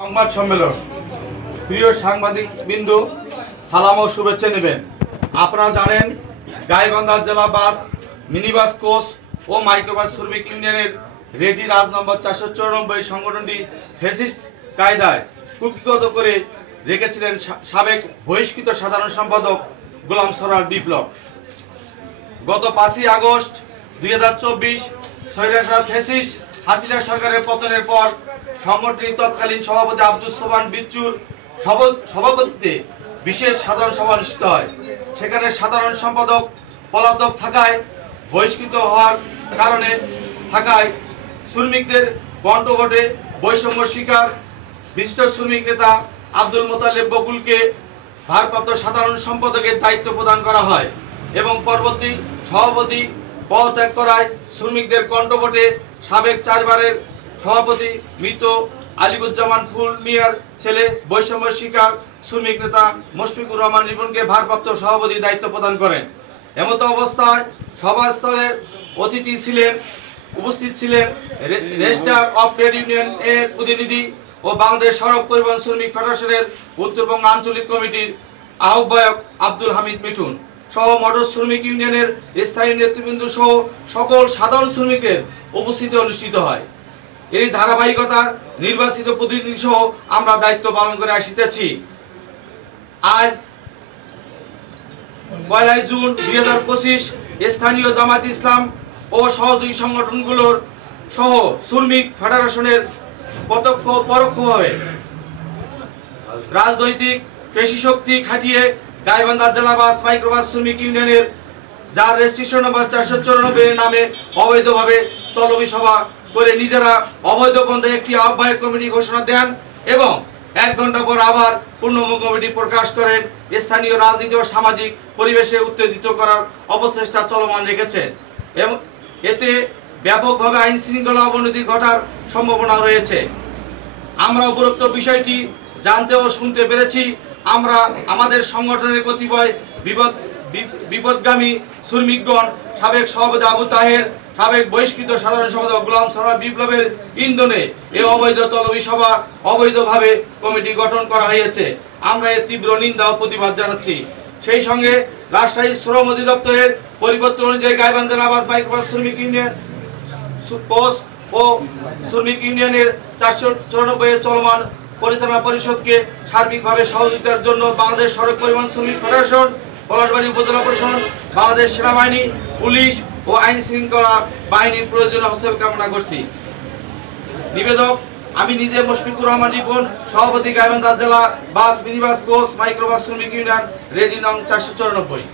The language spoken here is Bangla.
সংবাদ সম্মেলন। প্রিয় সাংবাদিক বিন্দু, সালাম ও শুভেচ্ছা নেবেন। আপনারা জানেন, গাইবান্ধা জেলা বাস, মিনিবাস কোচ ও মাইক্রোবাস শ্রমিক ইউনিয়নের রেজি রাজ নম্বর 494 সংগঠনটি ফ্যাসিস্ট কায়দায় কুক্ষিগত করে রেখেছিলেন সাবেক বহিষ্কৃত সাধারণ সম্পাদক গোলাম সরওয়ার বিপ্লব। গত 5ই আগস্ট 2024 স্বৈরাচার ফ্যাসিস্ট হাসিনা সরকারের পতনের পর সংগঠনটির তৎকালীন সভাপতি আব্দুস সোবহান বিচ্চুর সভাপতিত্বে বিশেষ সাধারণ সভা অনুষ্ঠিত হয়। সেখানে সাধারণ সম্পাদক পলাতক থাকায়, বহিষ্কৃত হওয়ার কারণে থাকায় শ্রমিকদের কণ্ঠভোটে বৈষম্য শিকার বিশিষ্ট শ্রমিক নেতা আব্দুল মোতালেব বকুলকে ভারপ্রাপ্ত সাধারণ সম্পাদকের দায়িত্ব প্রদান করা হয় এবং পরবর্তী সভাপতি পদত্যাগ করায় শ্রমিকদের কণ্ঠভোটে সাবেক 4 বারের সভাপতি মৃত আলিবুজ্জামান ফুল মিয়ার ছেলে বৈষম্য শিকার শ্রমিক নেতা মুশফিকুর রহমান রিপনকে ভারপ্রাপ্ত সভাপতি দায়িত্ব প্রদান করেন। এমত অবস্থায় সভাস্থলে উপস্থিত ছিলেন রেজিস্ট্রার অফ ট্রেড ইউনিয়ন এর প্রতিনিধি ও বাংলাদেশ সড়ক পরিবহন শ্রমিক ফেডারেশনের উত্তরবঙ্গ আঞ্চলিক কমিটির আহ্বায়ক আব্দুল হামিদ মিঠুন সহ মোটর শ্রমিক ইউনিয়নের স্থায়ী নেতৃবৃন্দ সহ সকল সাধারণ শ্রমিকদের উপস্থিতি অনুষ্ঠিত হয়। এই ধারাবাহিকতা নির্বাচিত প্রতিনিধি সহ আমরা দায়িত্ব পালন করে আসিতেছি। আজ 1 জুন 2025 স্থানীয় জামাত ইসলাম ও সহযোগী সংগঠনগুলোর সহ শ্রমিক ফেডারেশনের প্রত্যক্ষ পরোক্ষভাবে রাজনৈতিক পেশি শক্তি খাটিয়ে গাইবান্ধা জেলা বাস মাইক্রোবাস শ্রমিক ইউনিয়নের যার রেজিস্ট্রেশন নম্বর 494 নামে অবৈধভাবে তলবি সভা করে নিজেরা অবৈধ পন্থায় একটি আহ্বায়ক কমিটি ঘোষণা দেন এবং 1 ঘন্টা পর আবার পূর্ণাঙ্গ কমিটি প্রকাশ করেন। স্থানীয় রাজনীতি ও সামাজিক পরিবেশে উত্তেজিত করার অপচেষ্টা চলমান রেখেছে এবং এতে ব্যাপকভাবে আইন শৃঙ্খলা অবনতি ঘটার সম্ভাবনা রয়েছে। আমরা উপরোক্ত বিষয়টি জানতে ও শুনতে পেরেছি। আমরা আমাদের সংগঠনের কতিপয় বিপদগামী শ্রমিকগণ সাবেক সভাপতি আবু তাহের, সাবেক বহিষ্কৃত সাধারণ সম্পাদক গোলাম সরওয়ার বিপ্লবের ইন্ধনে এই অবৈধ তলবি সভা অবৈধভাবে কমিটি গঠন করা হয়েছে। আমরা এর তীব্র নিন্দা ও প্রতিবাদ জানাচ্ছি। সেই সঙ্গে রাজশাহী শ্রম অধিদপ্তরের পরিপত্র অনুযায়ী গাইবান্ধা জেলা বাস মাইক্রোবাস শ্রমিক ইউনিয়ন কোচ ও শ্রমিক ইউনিয়নের 494 চলমান পরিচালনা পরিষদকে সার্বিকভাবে সহযোগিতার জন্য বাংলাদেশ সড়ক পরিবহন শ্রমিক ফেডারেশন, পলাশবাড়ী উপজেলা প্রশাসন, বাংলাদেশ সেনাবাহিনী, পুলিশ ও আইন শৃঙ্খলা বাহিনীর প্রয়োজনীয় হস্তক্ষেপ কামনা করছি। নিবেদক আমি নিজে মুশফিকুর রহমান রিপন, সভাপতি গাইবান্ধা জেলা বাস মিনিবাস কোচ মাইক্রোবাস শ্রমিক ইউনিয়ন রেজি নং 494।